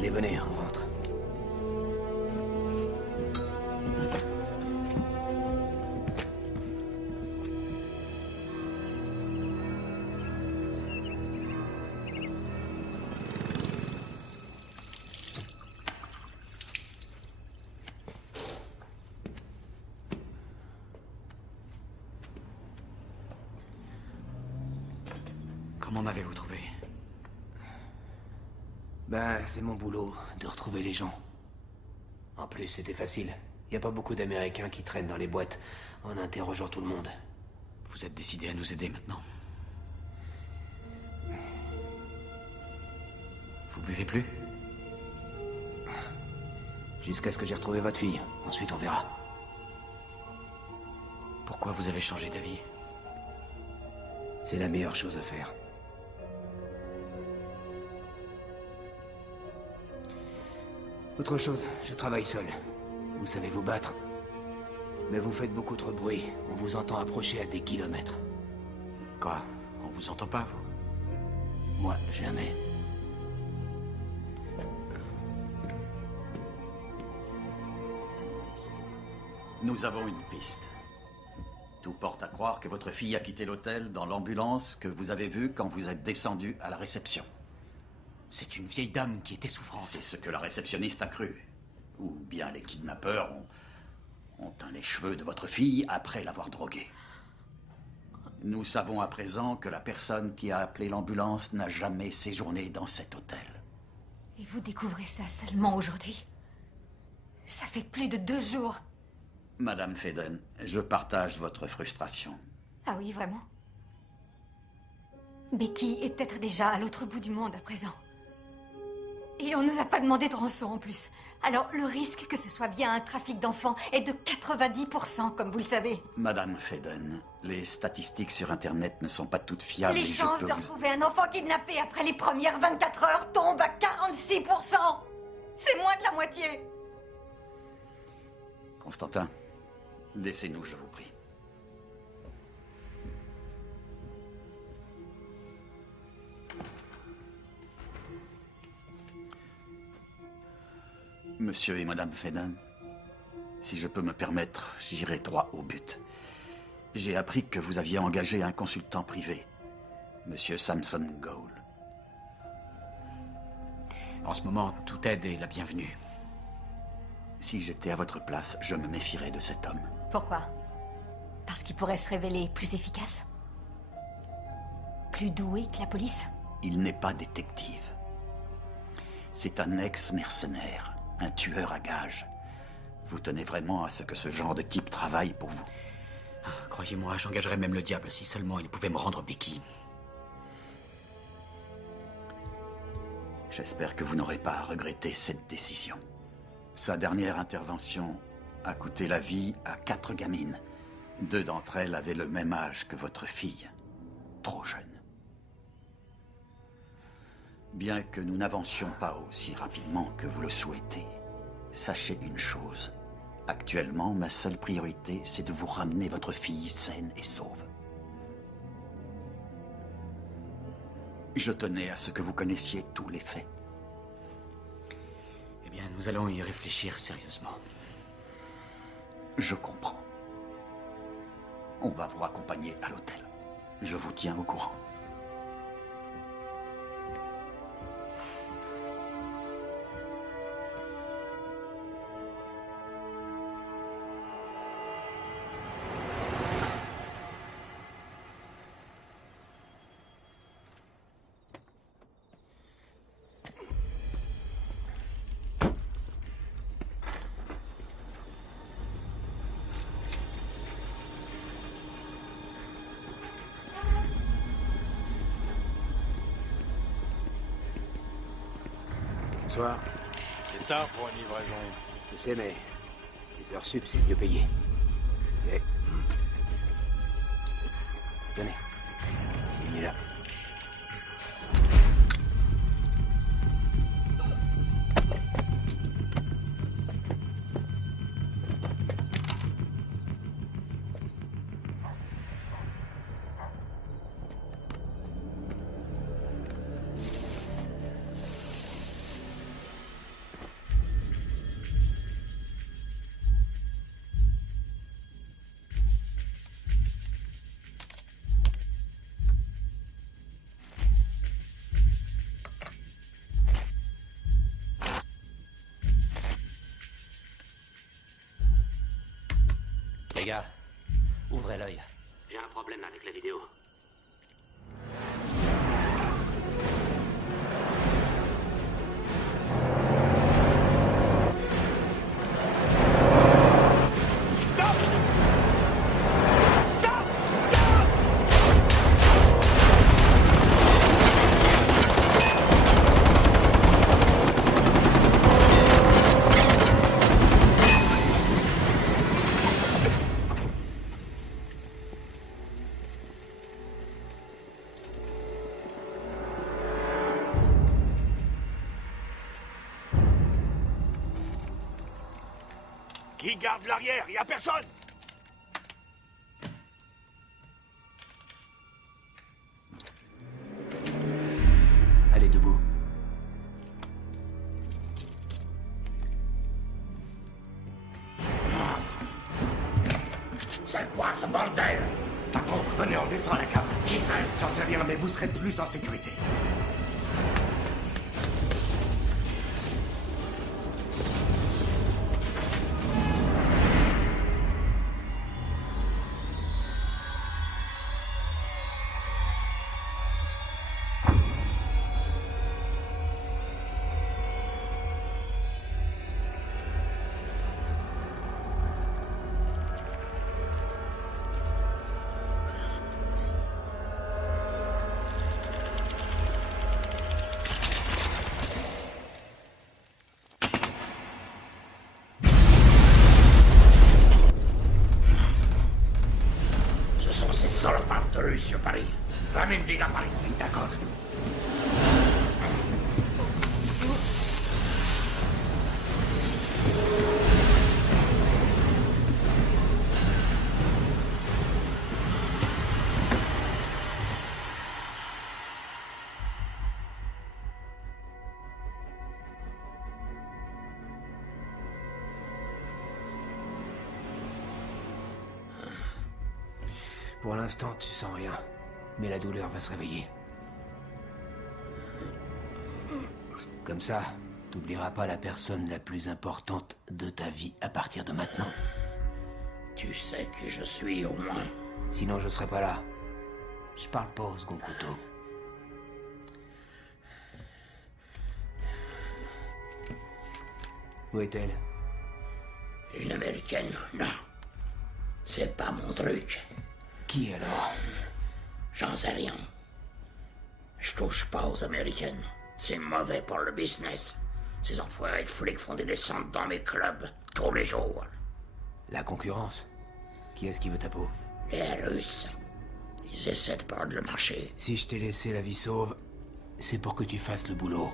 Allez, venez, on rentre. Comment m'avez-vous trouvé? Ben, c'est mon boulot, de retrouver les gens. En plus, c'était facile. Y a pas beaucoup d'Américains qui traînent dans les boîtes en interrogeant tout le monde. Vous êtes décidé à nous aider maintenant? Vous buvez plus? Jusqu'à ce que j'ai retrouvé votre fille. Ensuite, on verra. Pourquoi vous avez changé d'avis? C'est la meilleure chose à faire. Autre chose, je travaille seul. Vous savez vous battre. Mais vous faites beaucoup trop de bruit. On vous entend approcher à des kilomètres. Quoi? On vous entend pas, vous? Moi, jamais. Nous avons une piste. Tout porte à croire que votre fille a quitté l'hôtel dans l'ambulance que vous avez vue quand vous êtes descendu à la réception. C'est une vieille dame qui était souffrante. C'est ce que la réceptionniste a cru. Ou bien les kidnappeurs ont teint les cheveux de votre fille après l'avoir droguée. Nous savons à présent que la personne qui a appelé l'ambulance n'a jamais séjourné dans cet hôtel. Et vous découvrez ça seulement aujourd'hui? Ça fait plus de 2 jours. Madame Faden, je partage votre frustration. Ah oui, vraiment? Becky est peut-être déjà à l'autre bout du monde à présent. Et on nous a pas demandé de rançon en plus. Alors le risque que ce soit bien un trafic d'enfants est de 90%, comme vous le savez. Madame Faden, les statistiques sur Internet ne sont pas toutes fiables. Les chances de retrouver un enfant kidnappé après les premières 24 heures tombent à 46%. C'est moins de la moitié. Constantin, laissez-nous, je vous prie. Monsieur et Madame Faden, si je peux me permettre, j'irai droit au but. J'ai appris que vous aviez engagé un consultant privé, Monsieur Samson Gowl. En ce moment, toute aide est la bienvenue. Si j'étais à votre place, je me méfierais de cet homme. Pourquoi? Parce qu'il pourrait se révéler plus efficace? Plus doué que la police? Il n'est pas détective. C'est un ex-mercenaire, un tueur à gages. Vous tenez vraiment à ce que ce genre de type travaille pour vous? Ah, croyez-moi, j'engagerais même le diable si seulement il pouvait me rendre Becky. J'espère que vous n'aurez pas à regretter cette décision. Sa dernière intervention a coûté la vie à 4 gamines. 2 d'entre elles avaient le même âge que votre fille. Trop jeune. Bien que nous n'avancions pas aussi rapidement que vous le souhaitez, sachez une chose. Actuellement, ma seule priorité, c'est de vous ramener votre fille saine et sauve. Je tenais à ce que vous connaissiez tous les faits. Eh bien, nous allons y réfléchir sérieusement. Je comprends. On va vous accompagner à l'hôtel. Je vous tiens au courant. Bonsoir. C'est tard pour une livraison. Je sais, mais les heures sup, c'est mieux payé. Et... Tenez. Signez-la. Les gars, ouvrez l'œil. J'ai un problème avec la vidéo. Qui garde l'arrière? Y a personne! Allez, debout. C'est quoi ce bordel? Patron, venez, on descend la cave. Qui c'est? J'en sais rien, mais vous serez plus en sécurité. Ces salopards de Russes, je parie. Ramène des gars par ici, d'accord? Pour l'instant, tu sens rien. Mais la douleur va se réveiller. Comme ça, t'oublieras pas la personne la plus importante de ta vie à partir de maintenant. Tu sais qui je suis, au moins. Sinon, je serais pas là. Je parle pas au second couteau. Où est-elle? Une américaine, non. C'est pas mon truc. Qui alors? J'en sais rien. Je touche pas aux américaines. C'est mauvais pour le business. Ces enfoirés de flics font des descentes dans mes clubs, tous les jours. La concurrence? Qui est-ce qui veut ta peau? Les Russes. Ils essaient de prendre le marché. Si je t'ai laissé la vie sauve, c'est pour que tu fasses le boulot.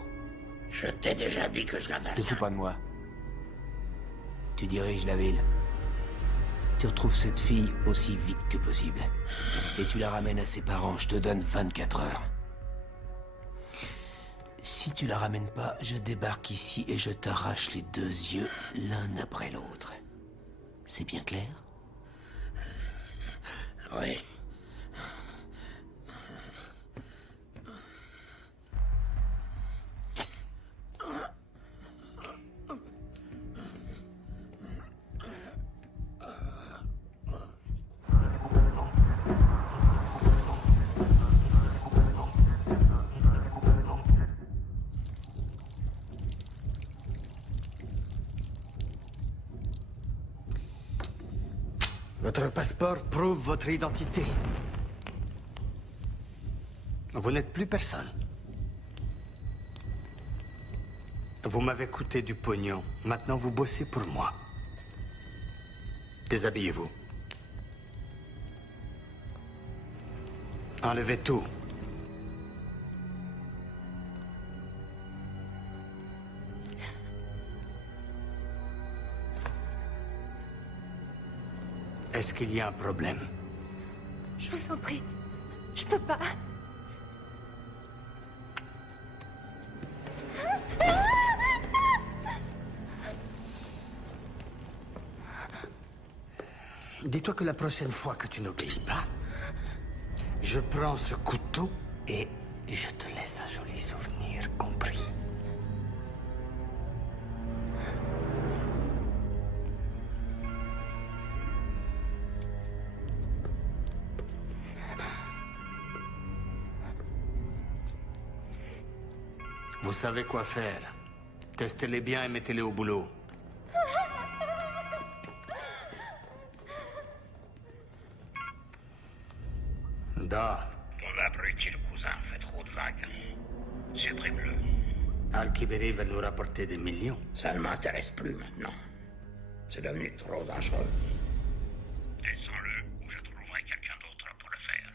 Je t'ai déjà dit que je l'avais Te rien. fous pas de moi. Tu diriges la ville. Tu retrouves cette fille aussi vite que possible. Et tu la ramènes à ses parents. Je te donne 24 heures. Si tu la ramènes pas, je débarque ici et je t'arrache les 2 yeux l'un après l'autre. C'est bien clair? Oui. Votre passeport prouve votre identité. Vous n'êtes plus personne. Vous m'avez coûté du pognon. Maintenant, vous bossez pour moi. Déshabillez-vous. Enlevez tout. Est-ce qu'il y a un problème? Je vous en prie. Je peux pas. Dis-toi que la prochaine fois que tu n'obéis pas, je prends ce couteau et je te laisse un joli souvenir, compris? Vous savez quoi faire. Testez-les bien et mettez-les au boulot. Da. Ton abruti le cousin fait trop de vagues. Supprime-le. Al-Kiberi va nous rapporter des millions. Ça ne m'intéresse plus maintenant. C'est devenu trop dangereux. Laissons-le ou je trouverai quelqu'un d'autre pour le faire.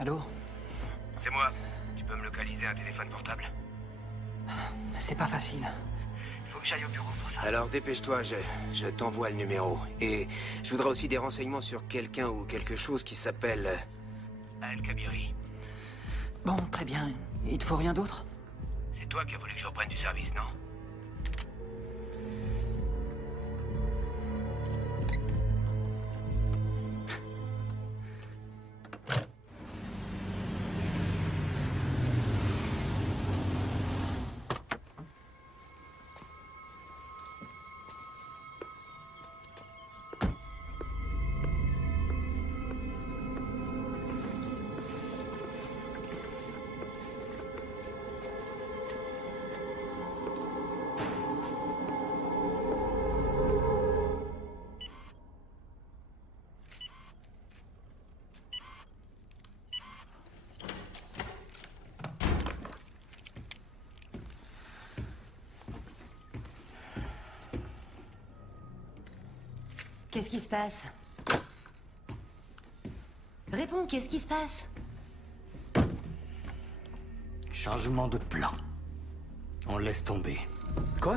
Allô? C'est moi. Tu peux me localiser un téléphone portable? C'est pas facile. Faut que j'aille au bureau pour ça. Alors dépêche-toi, je t'envoie le numéro. Et je voudrais aussi des renseignements sur quelqu'un ou quelque chose qui s'appelle... Al-Kabiri. Bon, très bien. Il te faut rien d'autre? C'est toi qui as voulu que je reprenne du service, non? Qu'est-ce qui se passe? Réponds, qu'est-ce qui se passe? Changement de plan. On laisse tomber. Quoi?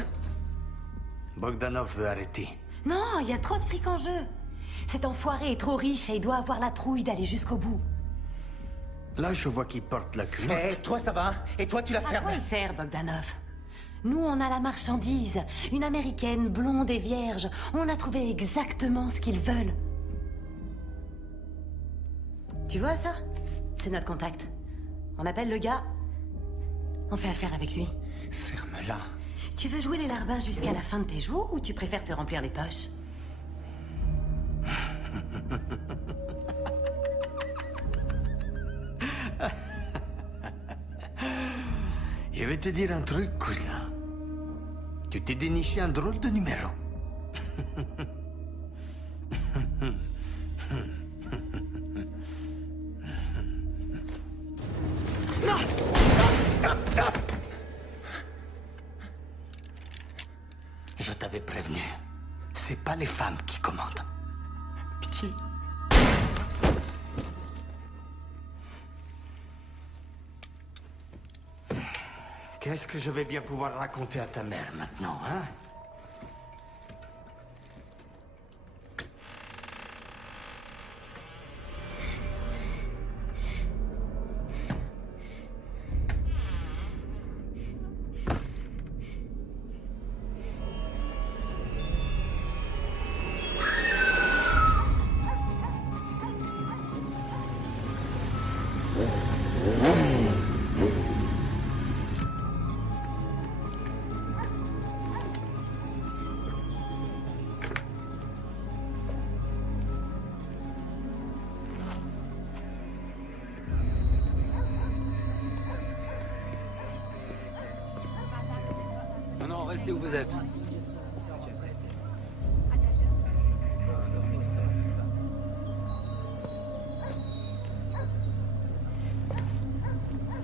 Bogdanov veut arrêter. Non, il y a trop de fric en jeu. Cet enfoiré est trop riche et il doit avoir la trouille d'aller jusqu'au bout. Là, je vois qu'il porte la culotte. Eh, toi ça va? Et toi tu la À fermes? quoi il sert, Bogdanov? Nous, on a la marchandise. Une américaine blonde et vierge. On a trouvé exactement ce qu'ils veulent. Tu vois ça? C'est notre contact. On appelle le gars. On fait affaire avec lui. Ferme-la. Tu veux jouer les larbins jusqu'à la fin de tes jours ou tu préfères te remplir les poches? Je vais te dire un truc, cousin. Tu t'es déniché un drôle de numéro. Non! Stop! Stop! Je t'avais prévenu. C'est pas les femmes qui commandent. Pitié. Qu'est-ce que je vais bien pouvoir raconter à ta mère maintenant, hein? Non, restez où vous êtes.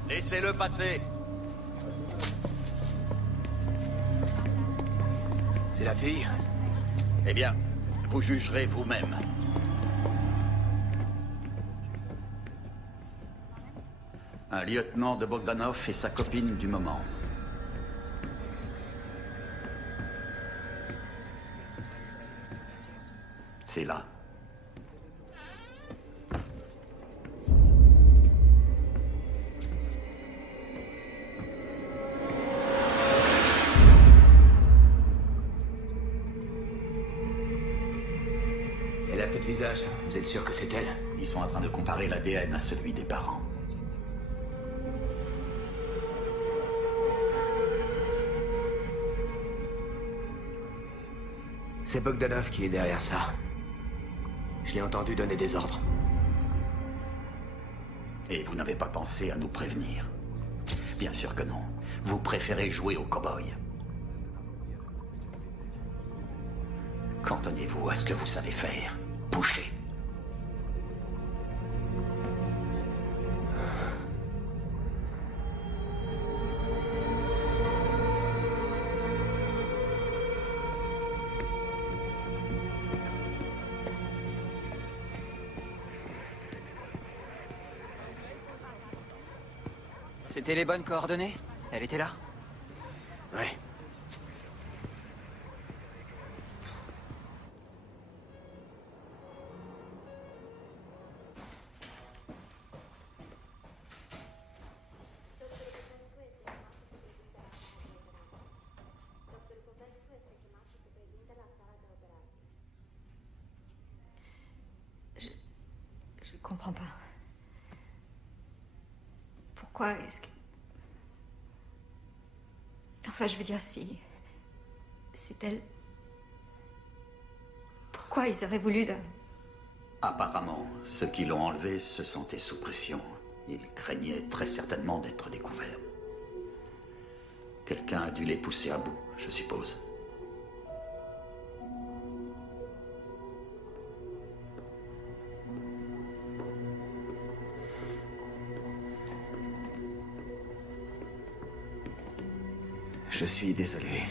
Laissez-le passer. C'est la fille? Eh bien, vous jugerez vous-même. Un lieutenant de Bogdanov et sa copine du moment. C'est là. Elle a peu de visage. Vous êtes sûr que c'est elle? Ils sont en train de comparer l'ADN à celui des parents. C'est Bogdanov qui est derrière ça. Je l'ai entendu donner des ordres. Et vous n'avez pas pensé à nous prévenir? Bien sûr que non. Vous préférez jouer au cow-boy. Cantonnez-vous à ce que vous savez faire. Bouchez. C'était les bonnes coordonnées? Elle était là? Ouais. Je comprends pas. Pourquoi est-ce que... Enfin, je veux dire, si... c'est elle... Pourquoi ils auraient voulu la... Apparemment, ceux qui l'ont enlevé se sentaient sous pression. Ils craignaient très certainement d'être découverts. Quelqu'un a dû les pousser à bout, je suppose. Je suis désolé.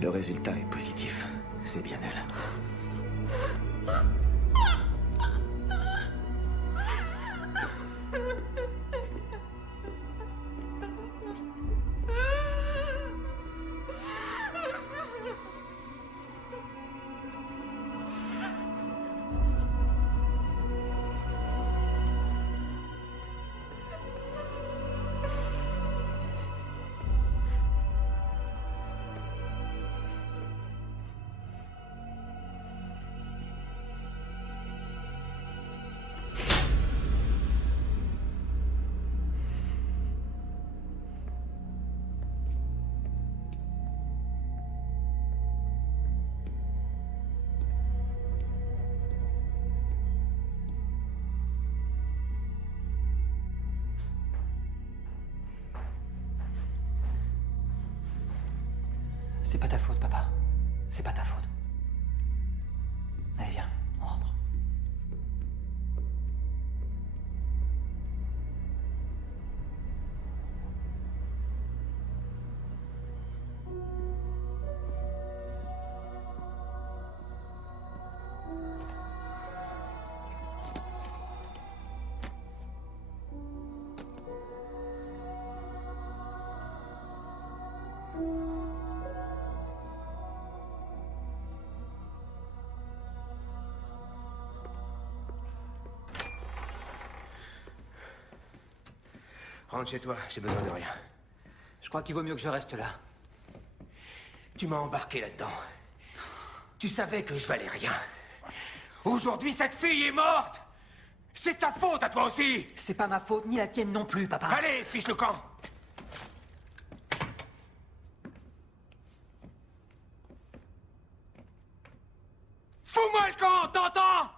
Le résultat est positif. C'est bien elle. C'est pas ta faute, papa. C'est pas ta faute. Allez, viens, on rentre. Rentre chez toi, j'ai besoin de rien. Je crois qu'il vaut mieux que je reste là. Tu m'as embarqué là-dedans. Tu savais que je valais rien. Aujourd'hui, cette fille est morte. C'est ta faute à toi aussi. C'est pas ma faute, ni la tienne non plus, papa. Allez, fiche le camp. Fous-moi le camp, t'entends?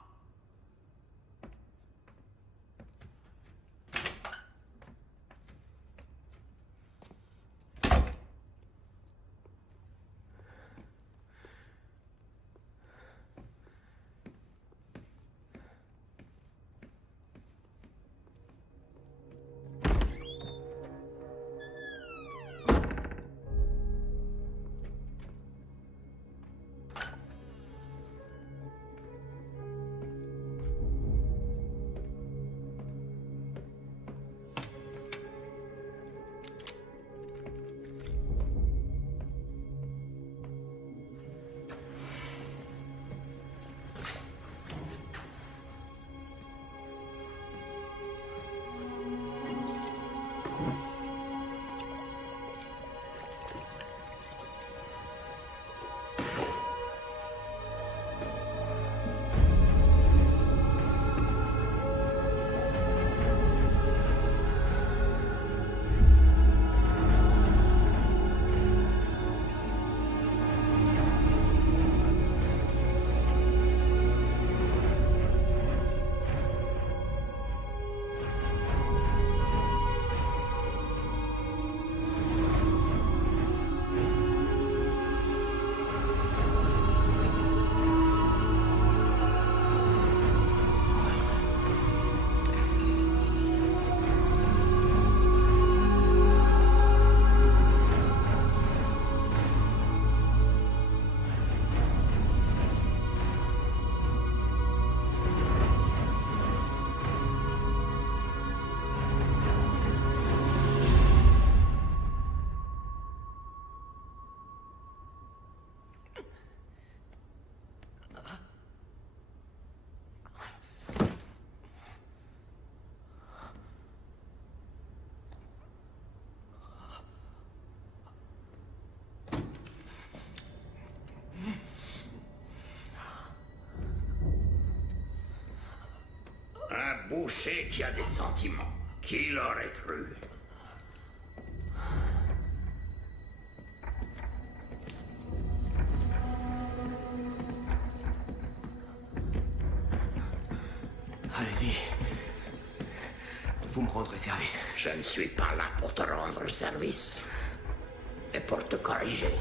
boucher qui a des sentiments. Qui l'aurait cru? Allez-y. Vous me rendrez service. Je ne suis pas là pour te rendre service, mais pour te corriger.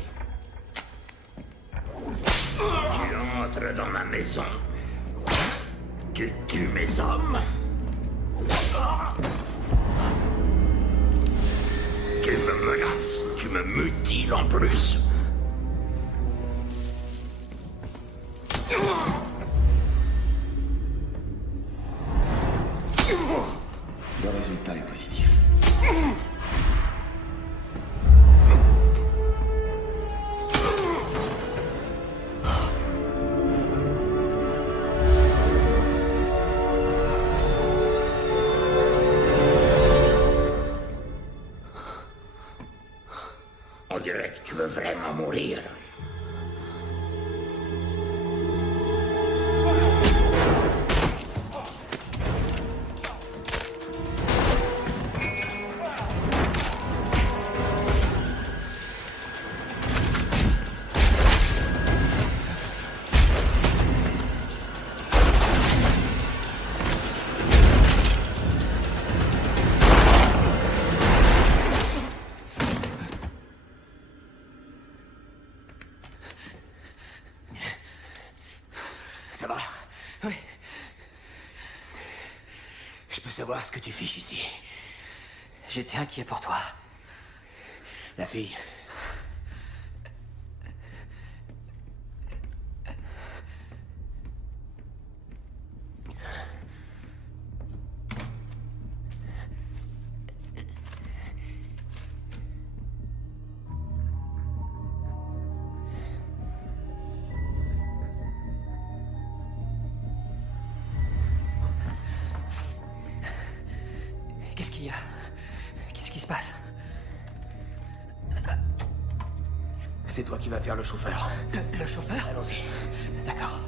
Tu entres dans ma maison, tu tues mes hommes, tu me menaces, tu me mutiles en plus. Le résultat est positif. On dirait que tu veux vraiment mourir. Ça va? Oui. Je peux savoir ce que tu fiches ici? J'étais inquiet pour toi. La fille. Qu'est-ce qu'il y a? Qu'est-ce qui se passe? C'est toi qui vas faire le chauffeur. Le chauffeur? Allons-y. D'accord.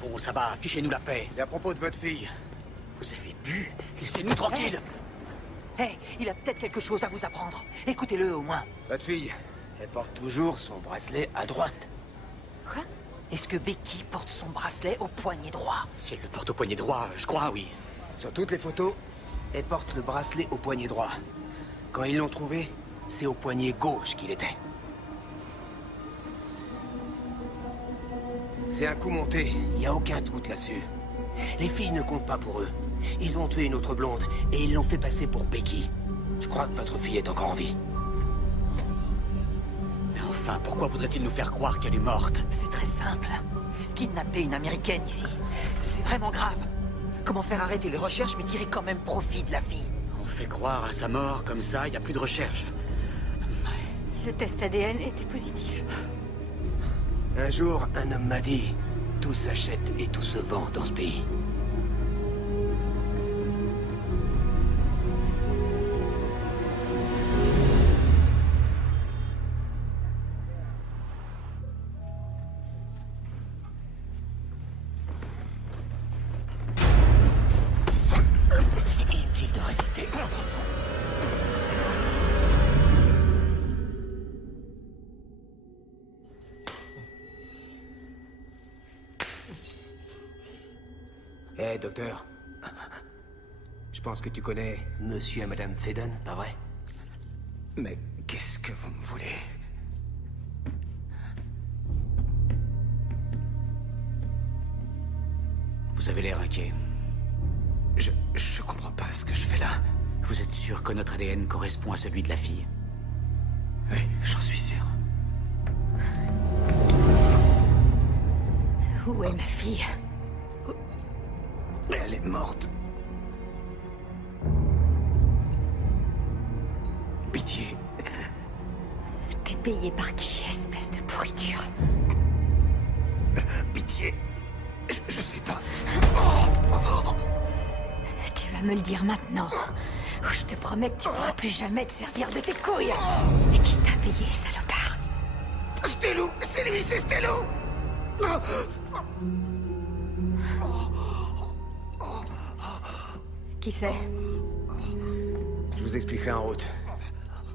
Bon, ça va, fichez-nous la paix. C'est à propos de votre fille. Vous avez bu? Laissez-nous tranquille. Hé, il a peut-être quelque chose à vous apprendre. Écoutez-le au moins. Votre fille, elle porte toujours son bracelet à droite. Quoi? Est-ce que Becky porte son bracelet au poignet droit? Si elle le porte au poignet droit, je crois, oui. Sur toutes les photos, elle porte le bracelet au poignet droit. Quand ils l'ont trouvé, c'est au poignet gauche qu'il était. C'est un coup monté, il n'y a aucun doute là-dessus. Les filles ne comptent pas pour eux. Ils ont tué une autre blonde et ils l'ont fait passer pour Becky. Je crois que votre fille est encore en vie. Mais enfin, pourquoi voudrait-il nous faire croire qu'elle est morte? C'est très simple. Kidnapper une américaine ici, c'est vraiment grave. Comment faire arrêter les recherches mais tirer quand même profit de la fille? On fait croire à sa mort, comme ça, il n'y a plus de recherche. Le test ADN était positif. Un jour, un homme m'a dit, tout s'achète et tout se vend dans ce pays. Inutile de résister. Hé, docteur. Je pense que tu connais monsieur et madame Faden, pas vrai? Mais qu'est-ce que vous me voulez? Vous avez l'air inquiet. Je comprends pas ce que je fais là. Vous êtes sûr que notre ADN correspond à celui de la fille? J'en suis sûr. Où est ma fille? Elle est morte. Pitié. T'es payé par qui, espèce de pourriture? Pitié. Je suis pas... Tu vas me le dire maintenant, ou je te promets que tu pourras plus jamais te servir de tes couilles. Qui t'a payé, salopard? Stello! C'est lui, c'est Stello! Qui c'est? Je vous expliquerai en route.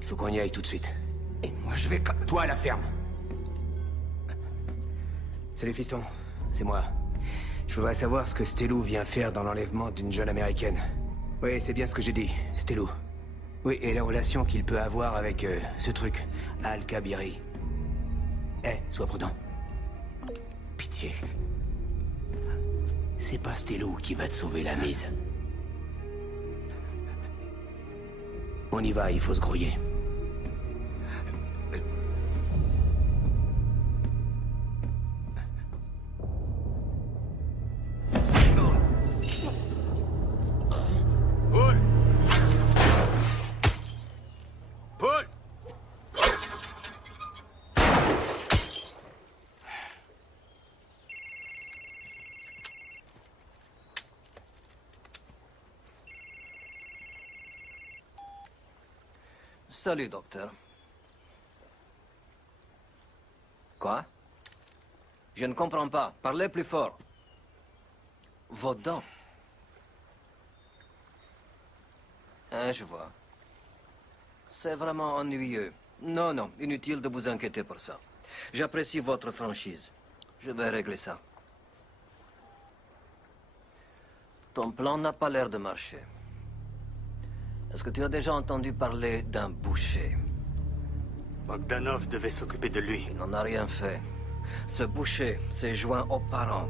Il faut qu'on y aille tout de suite. Et moi, je vais... Toi, à la ferme. Salut, fiston. C'est moi. Je voudrais savoir ce que Stello vient faire dans l'enlèvement d'une jeune américaine. Oui, c'est bien ce que j'ai dit. Stello. Oui, et la relation qu'il peut avoir avec ce truc. Al-Kabiri. Sois prudent. Pitié. C'est pas Stello qui va te sauver la mise. On y va, il faut se grouiller. Paul! Paul! Salut, docteur. Quoi? Je ne comprends pas. Parlez plus fort. Vos dents. Ah, je vois. C'est vraiment ennuyeux. Non, non, inutile de vous inquiéter pour ça. J'apprécie votre franchise. Je vais régler ça. Ton plan n'a pas l'air de marcher. Est-ce que tu as déjà entendu parler d'un boucher? Bogdanov devait s'occuper de lui. Il n'en a rien fait. Ce boucher s'est joint aux parents.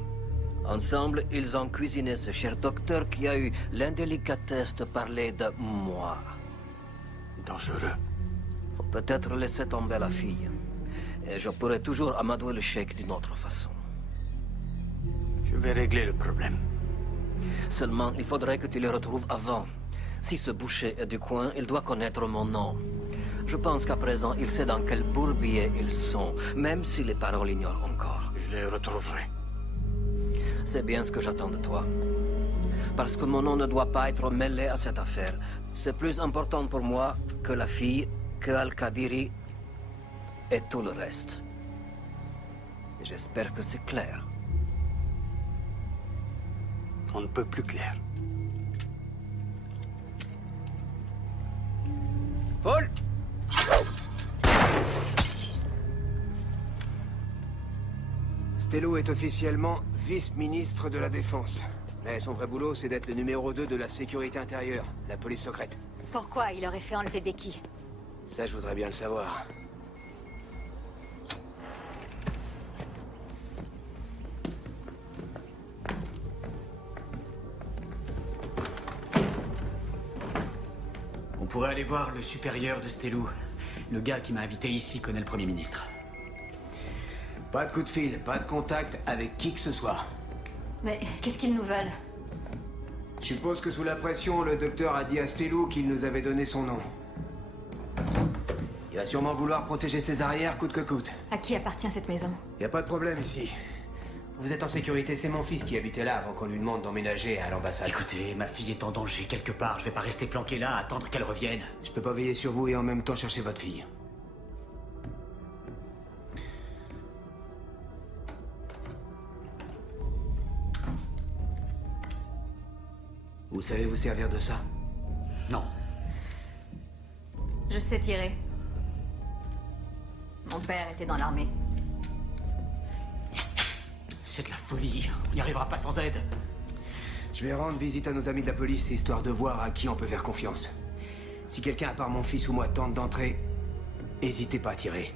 Ensemble, ils ont cuisiné ce cher docteur qui a eu l'indélicatesse de parler de moi. Dangereux. Faut peut-être laisser tomber la fille. Et je pourrais toujours amadouer le cheikh d'une autre façon. Je vais régler le problème. Seulement, il faudrait que tu les retrouves avant. Si ce boucher est du coin, il doit connaître mon nom. Je pense qu'à présent, il sait dans quel bourbier ils sont, même si les parents l'ignorent encore. Je les retrouverai. C'est bien ce que j'attends de toi. Parce que mon nom ne doit pas être mêlé à cette affaire. C'est plus important pour moi que la fille, que Al-Kabiri et tout le reste. Et j'espère que c'est clair. On ne peut plus clair. Paul! Stello est officiellement vice-ministre de la Défense. Mais son vrai boulot, c'est d'être le numéro 2 de la sécurité intérieure, la police secrète. Pourquoi il aurait fait enlever Becky? Ça, je voudrais bien le savoir. On pourrait aller voir le supérieur de Stello. Le gars qui m'a invité ici connaît le Premier ministre. Pas de coup de fil, pas de contact avec qui que ce soit. Mais qu'est-ce qu'ils nous veulent? Je suppose que sous la pression, le docteur a dit à Stello qu'il nous avait donné son nom. Il va sûrement vouloir protéger ses arrières coûte que coûte. À qui appartient cette maison? Y a pas de problème ici. Vous êtes en sécurité, c'est mon fils qui habitait là avant qu'on lui demande d'emménager à l'ambassade. Écoutez, ma fille est en danger quelque part. Je vais pas rester planqué là, attendre qu'elle revienne. Je peux pas veiller sur vous et en même temps chercher votre fille. Vous savez vous servir de ça? Non. Je sais tirer. Mon père était dans l'armée. C'est de la folie. On n'y arrivera pas sans aide. Je vais rendre visite à nos amis de la police, histoire de voir à qui on peut faire confiance. Si quelqu'un à part mon fils ou moi tente d'entrer, n'hésitez pas à tirer.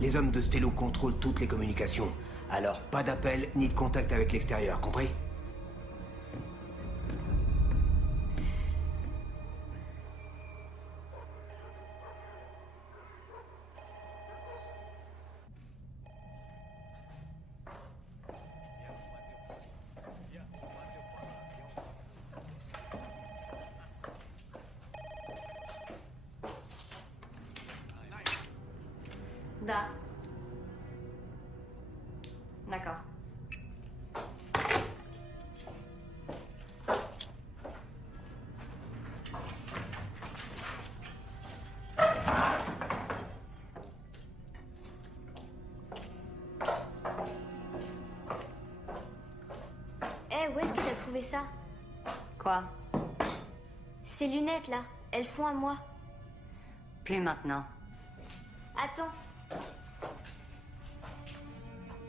Les hommes de Stello contrôlent toutes les communications. Alors, pas d'appel ni de contact avec l'extérieur, compris? Da. D'accord. Où est-ce que t'as trouvé ça? Quoi? Ces lunettes là, elles sont à moi. Plus maintenant. Attends.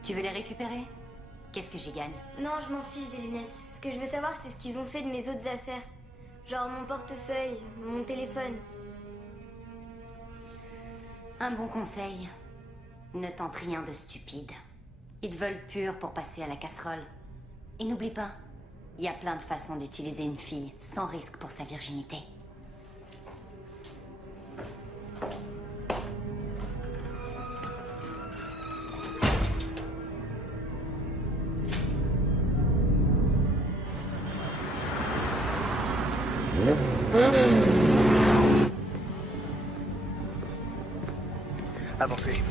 Tu veux les récupérer? Qu'est-ce que j'y gagne? Non, je m'en fiche des lunettes. Ce que je veux savoir, c'est ce qu'ils ont fait de mes autres affaires. Genre mon portefeuille, mon téléphone. Un bon conseil. Ne tente rien de stupide. Ils te veulent pur pour passer à la casserole. Et n'oublie pas, il y a plein de façons d'utiliser une fille sans risque pour sa virginité. Avancez.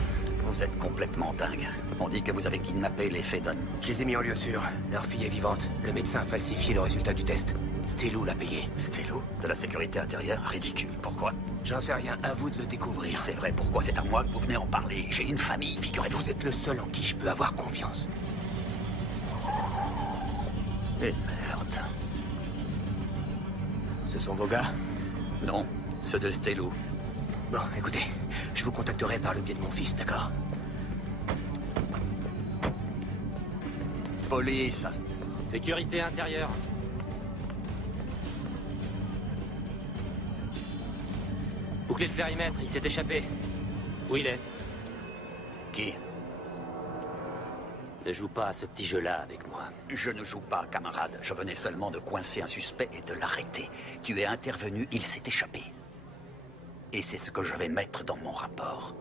Vous êtes complètement dingue. On dit que vous avez kidnappé les Fedon. Je les ai mis en lieu sûr. Leur fille est vivante. Le médecin a falsifié le résultat du test. Stelou l'a payé. Stelou? De la sécurité intérieure? Ridicule. Pourquoi? J'en sais rien. À vous de le découvrir. Si c'est vrai, pourquoi c'est à moi que vous venez en parler? J'ai une famille, figurez-vous. Vous êtes le seul en qui je peux avoir confiance. Et merde. Ce sont vos gars? Non, ceux de Stelou. Bon, écoutez, je vous contacterai par le biais de mon fils, d'accord? Police. Sécurité intérieure. Bouclez le périmètre, il s'est échappé. Où il est? Qui? Ne joue pas à ce petit jeu-là avec moi. Je ne joue pas, camarade. Je venais seulement de coincer un suspect et de l'arrêter. Tu es intervenu, il s'est échappé. Et c'est ce que je vais mettre dans mon rapport.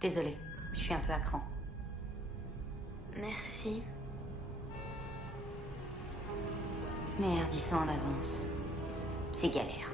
Désolée, je suis un peu à cran. Merci. Merde, ils sont en avance. C'est galère.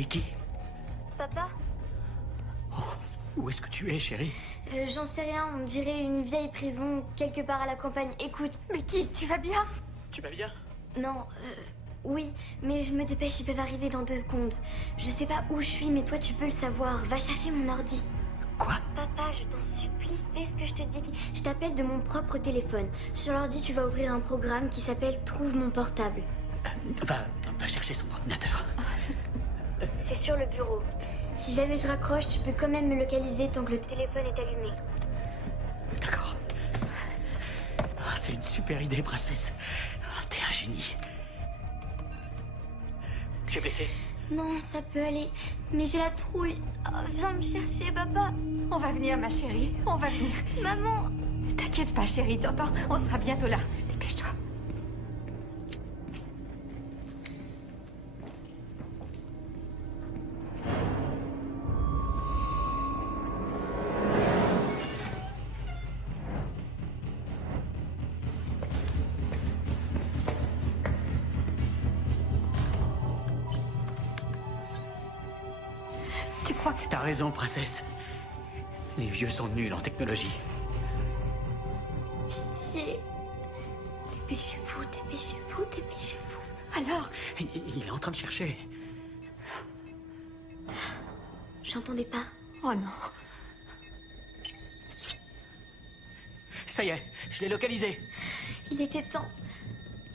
Becky? Papa? Où est-ce que tu es, chérie? J'en sais rien, on dirait une vieille prison quelque part à la campagne. Écoute. Becky, tu vas bien? Tu vas bien? Non, oui, mais je me dépêche, ils peuvent arriver dans 2 secondes. Je sais pas où je suis, mais toi tu peux le savoir. Va chercher mon ordi. Quoi? Papa, je t'en supplie, fais ce que je te dis. Je t'appelle de mon propre téléphone. Sur l'ordi, tu vas ouvrir un programme qui s'appelle Trouve mon portable. Va chercher son ordinateur. C'est sur le bureau. Si jamais je raccroche, tu peux quand même me localiser tant que le téléphone est allumé. D'accord. Ah, c'est une super idée, princesse. Ah, t'es un génie. Tu es blessé? Non, ça peut aller. Mais j'ai la trouille. Oh, viens me chercher, papa. On va venir, ma chérie. On va venir. Maman. T'inquiète pas, chérie, t'entends? On sera bientôt là. Dépêche-toi. Tu crois que... T'as raison, princesse. Les vieux sont nuls en technologie. Pitié. Dépêchez-vous, dépêchez-vous, dépêchez-vous. Alors? Il est en train de chercher. J'entendais pas. Oh non. Ça y est, je l'ai localisé. Il était temps.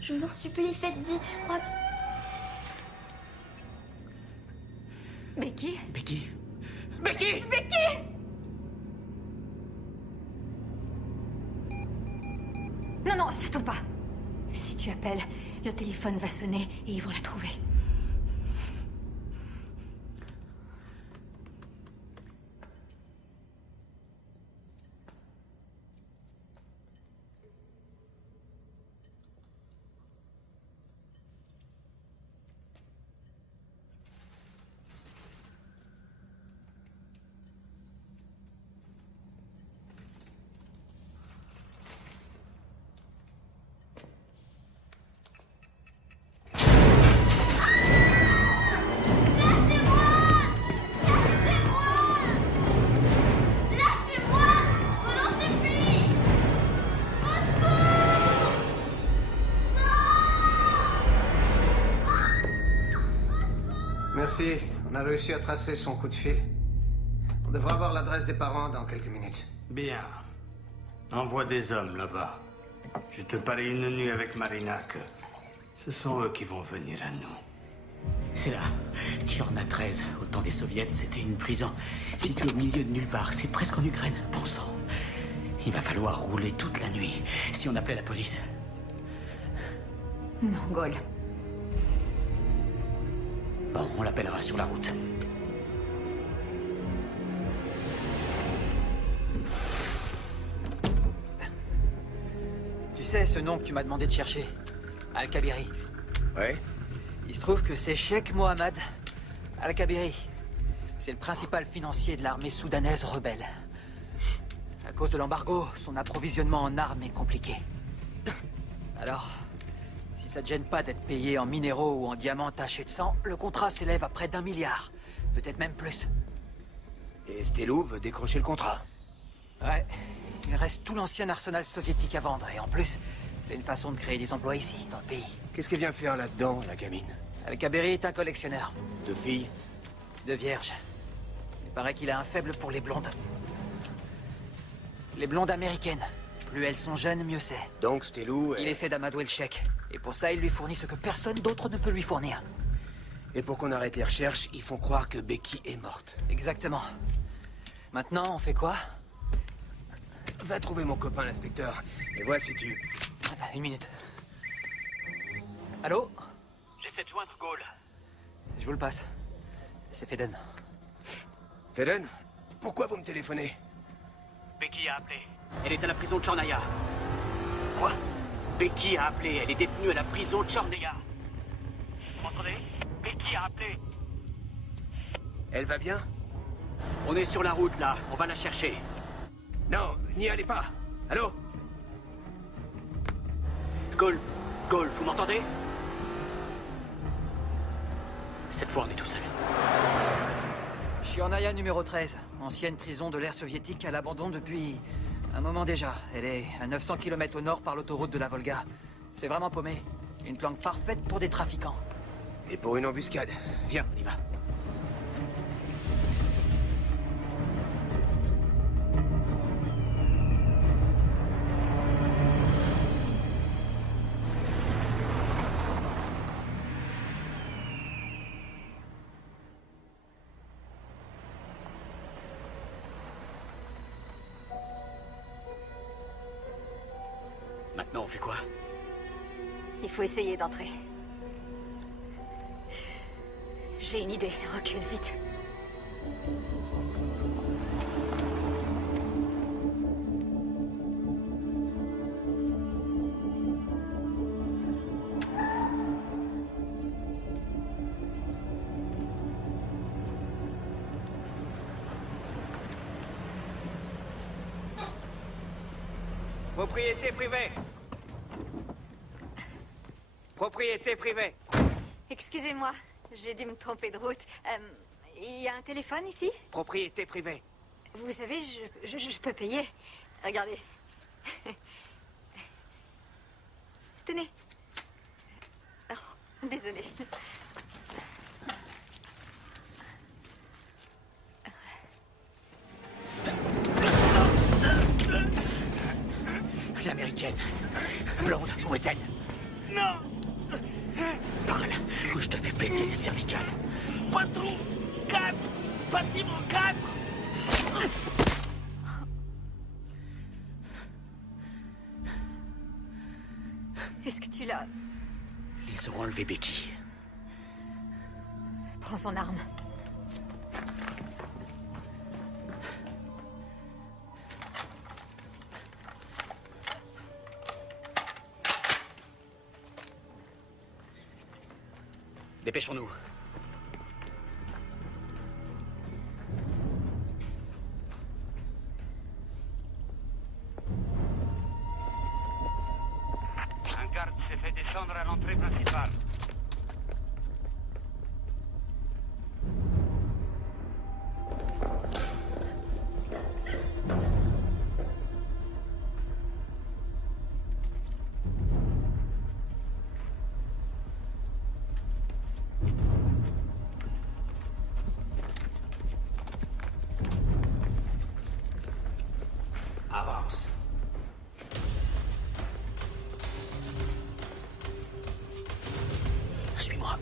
Je vous en supplie, faites vite, je crois que... Becky? Becky? Becky! Becky! Non, non, surtout pas. Si tu appelles, le téléphone va sonner et ils vont la trouver. Merci, on a réussi à tracer son coup de fil. On devrait avoir l'adresse des parents dans quelques minutes. Bien. Envoie des hommes là-bas. Je te parie une nuit avec Marina que ce sont eux qui vont venir à nous. C'est là. Tchorna 13, au temps des soviets, c'était une prison. Située au milieu de nulle part, c'est presque en Ukraine. Bon sang. Il va falloir rouler toute la nuit si on appelait la police. Non, Gaulle. Bon, on l'appellera sur la route. Tu sais, ce nom que tu m'as demandé de chercher, Al-Kabiri. Ouais. Il se trouve que c'est Sheikh Mohammed Al-Kabiri. C'est le principal financier de l'armée soudanaise rebelle. À cause de l'embargo, son approvisionnement en armes est compliqué. Alors, si ça te gêne pas d'être payé en minéraux ou en diamants tachés de sang, le contrat s'élève à près d'1 milliard. Peut-être même plus. Et Stelou veut décrocher le contrat. Ouais. Il reste tout l'ancien arsenal soviétique à vendre. Et en plus, c'est une façon de créer des emplois ici, dans le pays. Qu'est-ce qu'elle vient faire là-dedans, la gamine? Al-Kabiri est un collectionneur. De filles? De vierges. Il paraît qu'il a un faible pour les blondes. Les blondes américaines. Plus elles sont jeunes, mieux c'est. Donc Stelou... Il essaie d'amadouer le chèque. Et pour ça, il lui fournit ce que personne d'autre ne peut lui fournir. Et pour qu'on arrête les recherches, ils font croire que Becky est morte. Exactement. Maintenant, on fait quoi? Va trouver mon copain l'inspecteur. Et vois si tu... Ah bah, 1 minute. Allô? J'essaie de joindre Gaulle. Je vous le passe. C'est Feden. Feden? Pourquoi vous me téléphonez? Becky a appelé. Elle est à la prison de Tchornaya. Quoi? Becky a appelé, elle est détenue à la prison de Tchornaya. Vous m'entendez? Becky a appelé. Elle va bien? On est sur la route, là. On va la chercher. Non, n'y allez pas. Allô? Gaulle, vous m'entendez? Cette fois, on est tout seul. Chornaya numéro 13, ancienne prison de l'ère soviétique à l'abandon depuis un moment déjà. Elle est à 900 km au nord par l'autoroute de la Volga. C'est vraiment paumé. Une planque parfaite pour des trafiquants. Et pour une embuscade. Viens, on y va. Maintenant, on fait quoi? Il faut essayer d'entrer. J'ai une idée. Recule vite. Propriété privée. Propriété privée. Excusez-moi, j'ai dû me tromper de route. Il y a un téléphone ici? Propriété privée. Vous savez, je peux payer. Regardez. Tenez. Oh, désolée. L'américaine. Blonde, où est-elle? Non! Parle, ou je te fais péter les cervicales. Patron 4! Bâtiment 4! Est-ce que tu l'as? Ils ont enlevé Becky. Prends son arme. Dépêchons-nous. Un garde s'est fait descendre à l'entrée principale. Avance. Suis-moi.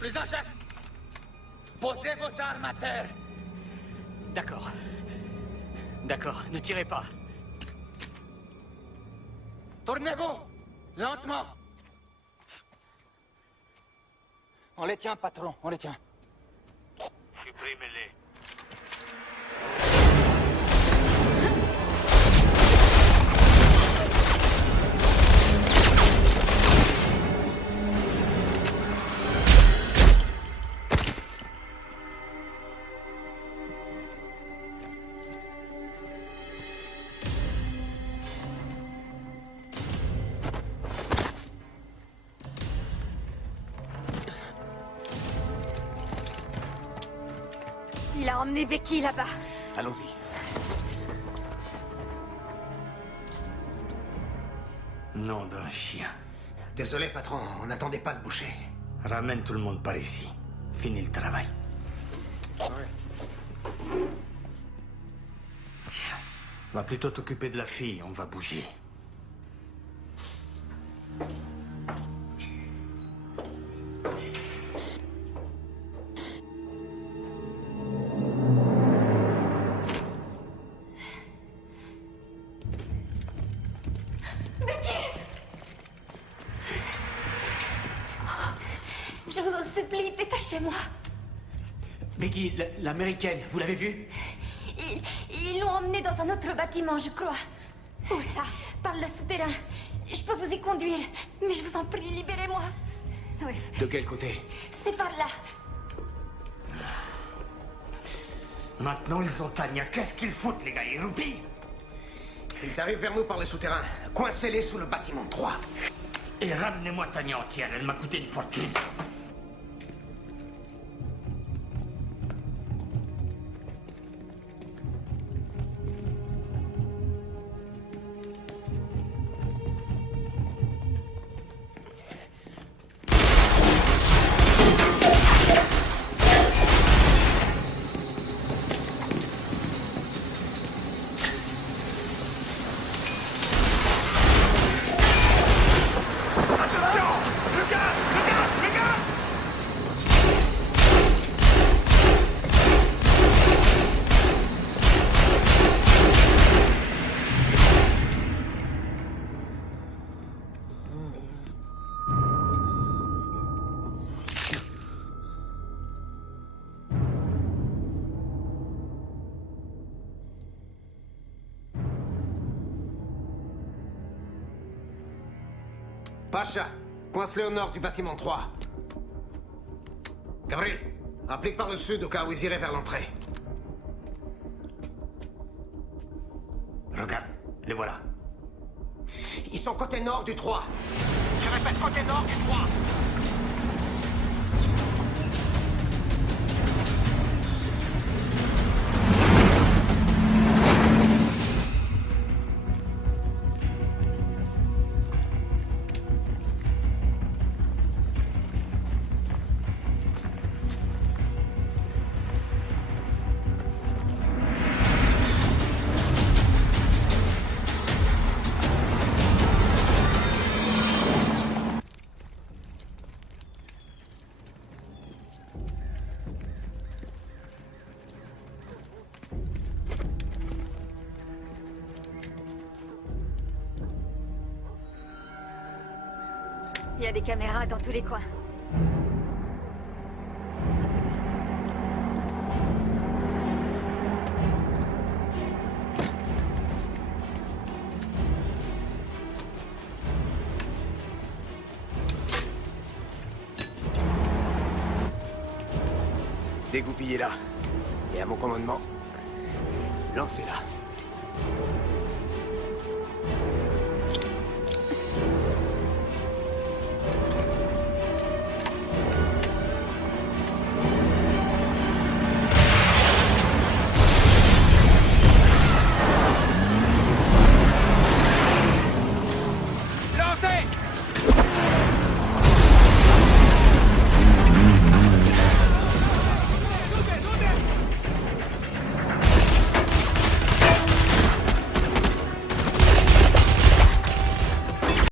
Plus un geste! Posez vos armes à terre! D'accord. D'accord, ne tirez pas. Tournez-vous! Lentement! On les tient, patron, on les tient. Supprimez-les. Il a emmené Becky là-bas. Allons-y. Nom d'un chien. Désolé, patron, on n'attendait pas le boucher. Ramène tout le monde par ici. Finis le travail. Va plutôt t'occuper de la fille, on va bouger. Je vous en supplie, détachez-moi. Becky, l'américaine, vous l'avez vue? Ils l'ont emmenée dans un autre bâtiment, je crois. Où ça? Par le souterrain. Je peux vous y conduire, mais je vous en prie, libérez-moi. Oui. De quel côté? C'est par là. Maintenant, ils ont Tania. Qu'est-ce qu'ils foutent, les gars? Ils roupillent. Ils arrivent vers nous par le souterrain. Coincez-les sous le bâtiment 3. Et ramenez-moi Tania entière. Elle m'a coûté une fortune. Pacha, coince-les au nord du bâtiment 3. Gabriel, applique par le sud au cas où ils iraient vers l'entrée. Regarde, les voilà. Ils sont côté nord du 3. Je répète, côté nord du 3. Il y a des caméras dans tous les coins. Dégoupillez-la. Et à mon commandement, lancez-la.